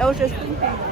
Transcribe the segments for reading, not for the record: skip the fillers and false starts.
I was just thinking.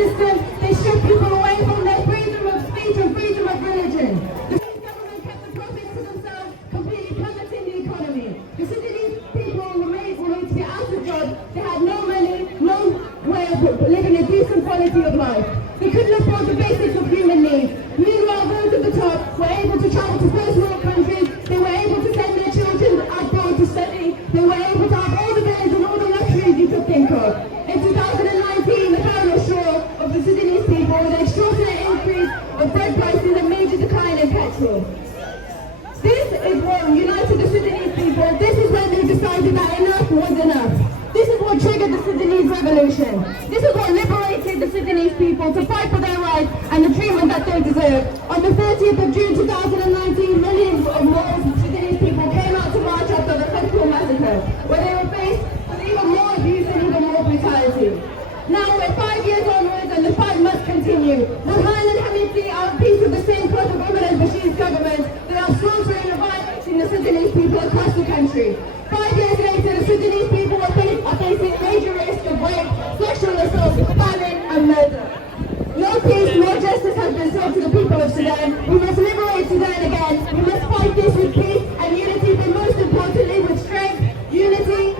system, they strip people away from their freedom of speech and freedom of religion. The Sudanese government kept the profits to themselves, completely plummeting the economy. The Sudanese people were made to get out of jobs. They had no money, no way of living a decent quality of life. They couldn't afford the basics of human needs. Meanwhile, those at the top were able to travel to first world countries. They were able to send their children abroad to study. They were able to have all the villas and all the luxuries you could think of. In 2019, the power shore of the Sudanese people with an extraordinary increase of bread prices and major decline in petrol. This is what united the Sudanese people. This is when they decided that enough was enough. This is what triggered the Sudanese revolution. This is what liberated the Sudanese people to fight for their rights and the treatment that they deserve. On the 30th of June 2019, millions of more Sudanese people came out to march after the Khartoum massacre, where they were faced with even more abuse and even more brutality. Now we're 5 years onwards and the fight must continue. Burhan and Hamidti are a piece of the same cloth of women as Bashir's government. They are slaughtering and violating the Sudanese people across the country. 5 years later, the Sudanese people are facing major risk of rape, sexual assault, famine and murder. No peace, no justice has been served to the people of Sudan. We must liberate Sudan again. We must fight this with peace and unity, but most importantly with strength, unity,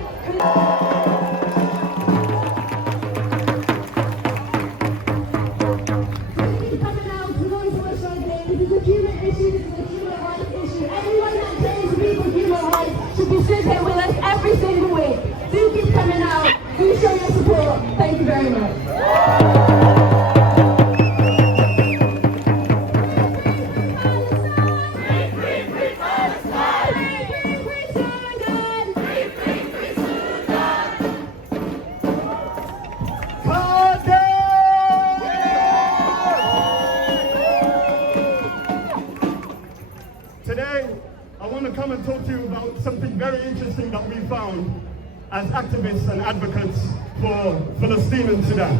here with us every single week. Do keep coming out. Do show your support. Thank you very much. Today, I want to come and talk to you about something very interesting that we found as activists and advocates for Palestine and Sudan.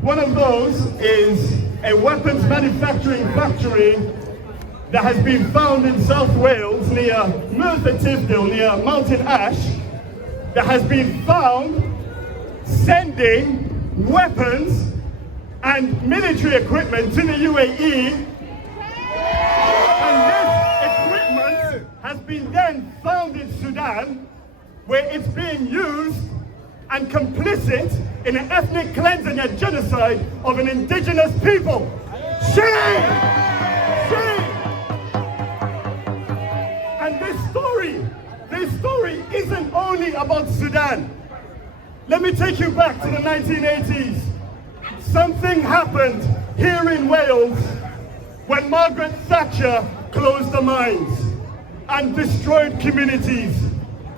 One of those is a weapons manufacturing factory that has been found in South Wales near Merthyr near Mountain Ash, that has been found sending weapons and military equipment to the UAE. Has been then found in Sudan, where it's being used and complicit in an ethnic cleansing and genocide of an indigenous people. Shame! Shame! And this story isn't only about Sudan. Let me take you back to the 1980s. Something happened here in Wales when Margaret Thatcher closed the mines and destroyed communities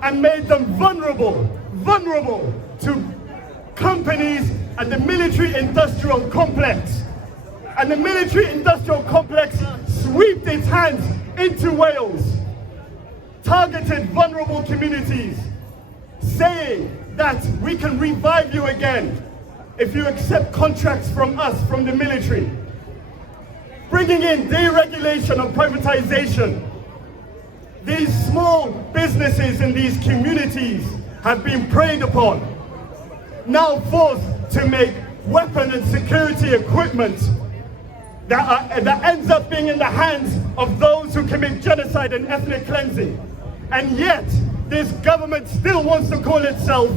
and made them vulnerable to companies and the military-industrial complex. And the military-industrial complex swept its hands into Wales, targeted vulnerable communities, saying that we can revive you again if you accept contracts from us, from the military. Bringing in deregulation and privatization. These small businesses in these communities have been preyed upon, now forced to make weapon and security equipment that ends up being in the hands of those who commit genocide and ethnic cleansing. And yet, this government still wants to call itself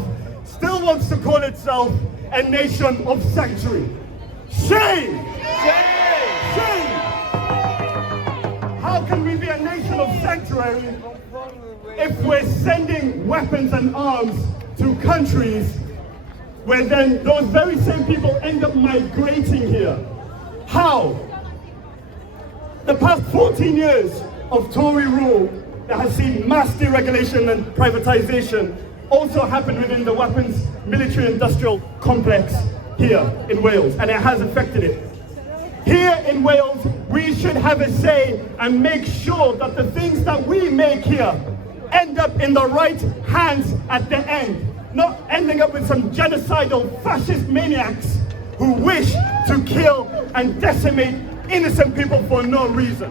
a nation of sanctuary. Shame! Shame! Shame! How can we be a nation of sanctuary if we're sending weapons and arms to countries where then those very same people end up migrating here? How? The past 14 years of Tory rule that has seen mass deregulation and privatization also happened within the weapons military-industrial complex here in Wales, and it has affected it. Here in Wales, we should have a say and make sure that the things that we make here end up in the right hands at the end, not ending up with some genocidal fascist maniacs who wish to kill and decimate innocent people for no reason.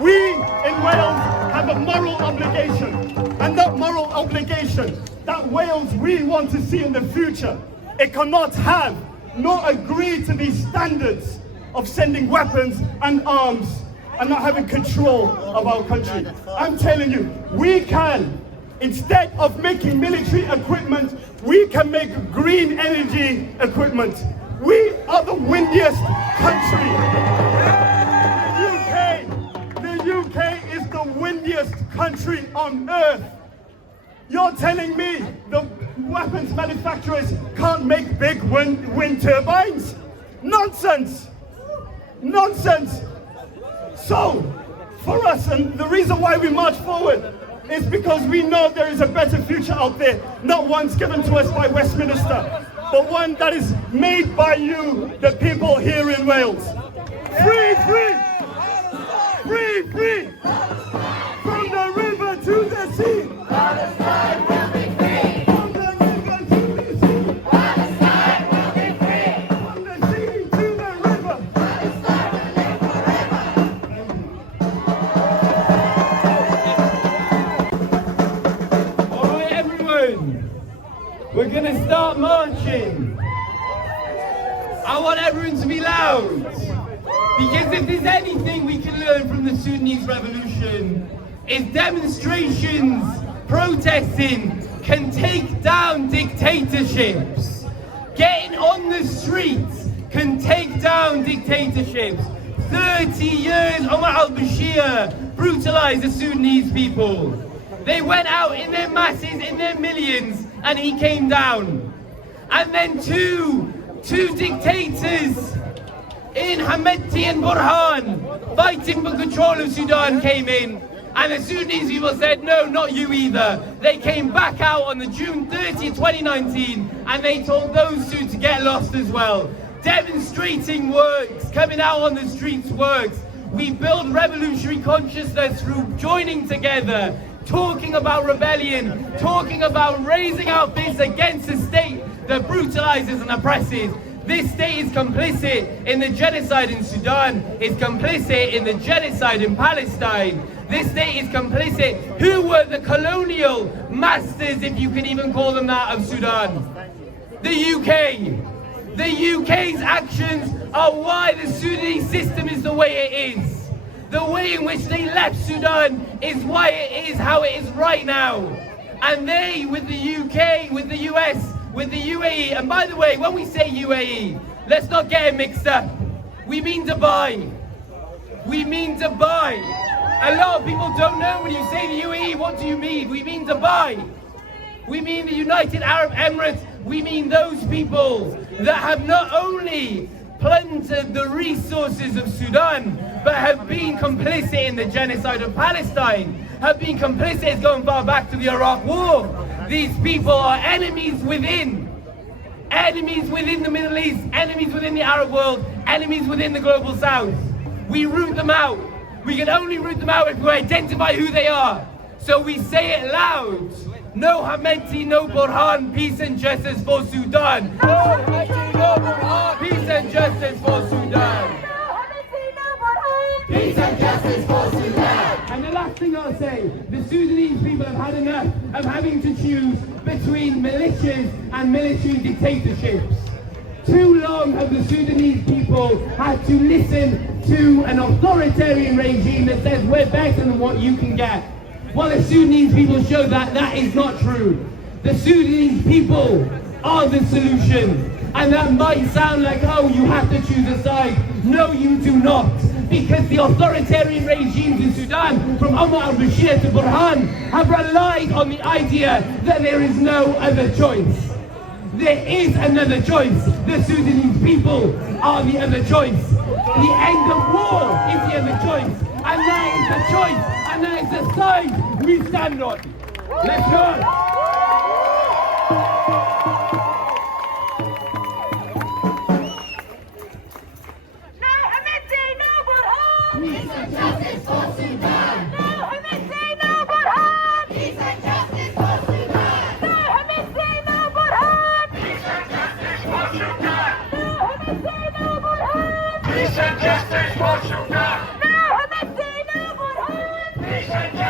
We in Wales have a moral obligation, and that moral obligation, that Wales we want to see in the future, it cannot have nor agree to these standards of sending weapons and arms and not having control of our country. I'm telling you, we can, instead of making military equipment, we can make green energy equipment. We are the windiest country. The UK is the windiest country on earth. You're telling me the weapons manufacturers can't make big wind turbines? Nonsense! Nonsense! So, for us, and the reason why we march forward is because we know there is a better future out there, not one's given to us by Westminster, but one that is made by you, the people here in Wales. Free, free! Free, free! From the river to the sea! Palestine will be free! From the river to the sea! Palestine will be free! From the sea to the river! Palestine will live forever! Alright everyone, we're gonna start marching. I want everyone to be loud. Because if there's anything we can learn from the Sudanese revolution, it's demonstrations, protesting can take down dictatorships. Getting on the streets can take down dictatorships. 30 years Omar al-Bashir brutalized the Sudanese people. They went out in their masses, in their millions, and he came down. And then two dictators in Hameti and Burhan, fighting for control of Sudan, came in, and the Sudanese people said, no, not you either. They came back out on the June 30th, 2019, and they told those two to get lost as well. Demonstrating works, coming out on the streets works. We build revolutionary consciousness through joining together, talking about rebellion, talking about raising our fists against the state that brutalizes and oppresses. This state is complicit in the genocide in Sudan, is complicit in the genocide in Palestine. This state is complicit. Who were the colonial masters, if you can even call them that, of Sudan? The UK. The UK's actions are why the Sudanese system is the way it is. The way in which they left Sudan is why it is how it is right now. And they, with the UK, with the US, with the UAE, and by the way, when we say UAE, let's not get it mixed up. We mean Dubai. We mean Dubai. A lot of people don't know when you say the UAE, what do you mean? We mean Dubai. We mean the United Arab Emirates. We mean those people that have not only plundered the resources of Sudan, but have been complicit in the genocide of Palestine, have been complicit going far back to the Iraq War. These people are enemies within the Middle East, enemies within the Arab world, enemies within the global South. We root them out. We can only root them out if we identify who they are. So we say it loud. No Hameti, no Burhan, peace and justice for Sudan. No Hameti, no Burhan, peace and justice for Sudan. Peace and justice for Sudan. And the last thing I'll say, the Sudanese people have had enough of having to choose between militias and military dictatorships. Too long have the Sudanese people had to listen to an authoritarian regime that says we're better than what you can get. Well, the Sudanese people show that that is not true. The Sudanese people are the solution. And that might sound like, oh, you have to choose a side. No, you do not. Because the authoritarian regimes in Sudan, from Omar al-Bashir to Burhan, have relied on the idea that there is no other choice. There is another choice. The Sudanese people are the other choice. The end of war is the other choice. And that is the choice. And that is the side we stand on. Let's go. Peace and justice for Sudan. No Hameti, no Burhan. Peace and justice for Sudan. No Hameti, no Burhan. Peace and justice for Sudan. No Hameti, no Burhan. Peace and justice for Sudan. No Hameti, no Burhan. Peace and justice.